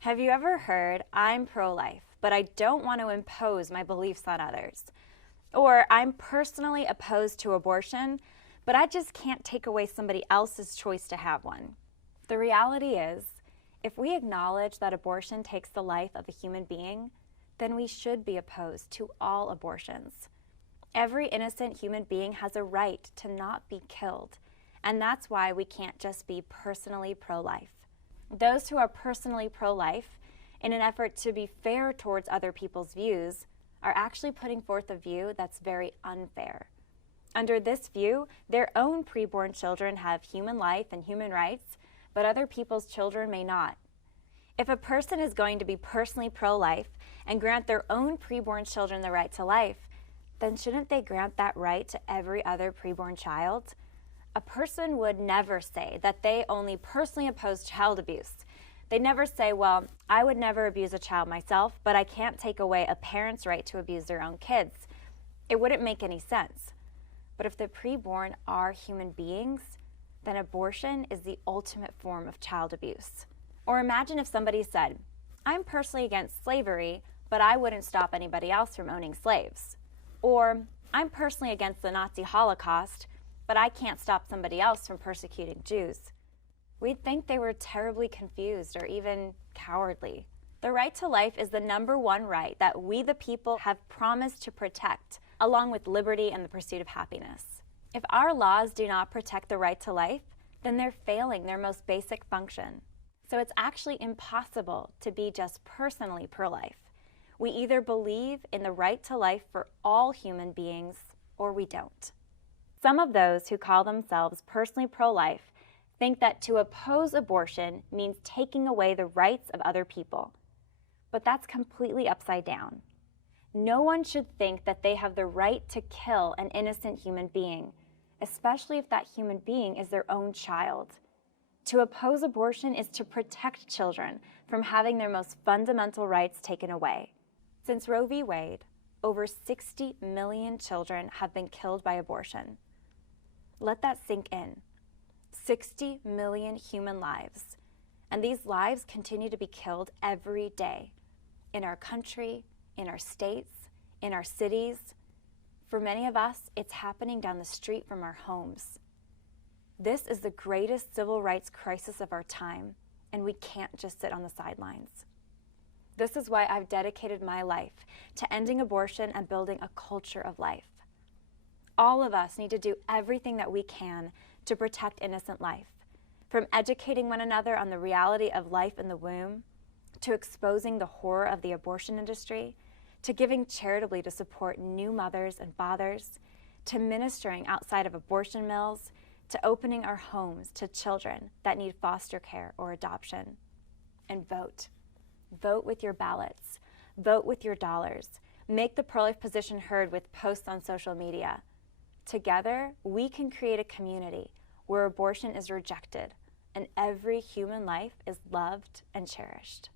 Have you ever heard, "I'm pro-life, but I don't want to impose my beliefs on others"? Or, "I'm personally opposed to abortion, but I just can't take away somebody else's choice to have one"? The reality is, if we acknowledge that abortion takes the life of a human being, then we should be opposed to all abortions. Every innocent human being has a right to not be killed, and that's why we can't just be personally pro-life. Those who are personally pro-life, in an effort to be fair towards other people's views, are actually putting forth a view that's very unfair. Under this view, their own preborn children have human life and human rights, but other people's children may not. If a person is going to be personally pro-life and grant their own preborn children the right to life, then shouldn't they grant that right to every other preborn child? A person would never say that they only personally oppose child abuse. They'd never say, "Well, I would never abuse a child myself, but I can't take away a parent's right to abuse their own kids." It wouldn't make any sense. But if the preborn are human beings, then abortion is the ultimate form of child abuse. Or imagine if somebody said, "I'm personally against slavery, but I wouldn't stop anybody else from owning slaves." Or, "I'm personally against the Nazi Holocaust, but I can't stop somebody else from persecuting Jews." We'd think they were terribly confused or even cowardly. The right to life is the number one right that we the people have promised to protect, along with liberty and the pursuit of happiness. If our laws do not protect the right to life, then they're failing their most basic function. So it's actually impossible to be just personally pro-life. We either believe in the right to life for all human beings, or we don't. Some of those who call themselves personally pro-life think that to oppose abortion means taking away the rights of other people. But that's completely upside down. No one should think that they have the right to kill an innocent human being, especially if that human being is their own child. To oppose abortion is to protect children from having their most fundamental rights taken away. Since Roe v. Wade, over 60 million children have been killed by abortion. Let that sink in. 60 million human lives. And these lives continue to be killed every day. In our country, in our states, in our cities. For many of us, it's happening down the street from our homes. This is the greatest civil rights crisis of our time, and we can't just sit on the sidelines. This is why I've dedicated my life to ending abortion and building a culture of life. All of us need to do everything that we can to protect innocent life, from educating one another on the reality of life in the womb, to exposing the horror of the abortion industry, to giving charitably to support new mothers and fathers, to ministering outside of abortion mills, to opening our homes to children that need foster care or adoption. And vote. Vote with your ballots. Vote with your dollars. Make the pro-life position heard with posts on social media. Together, we can create a community where abortion is rejected and every human life is loved and cherished.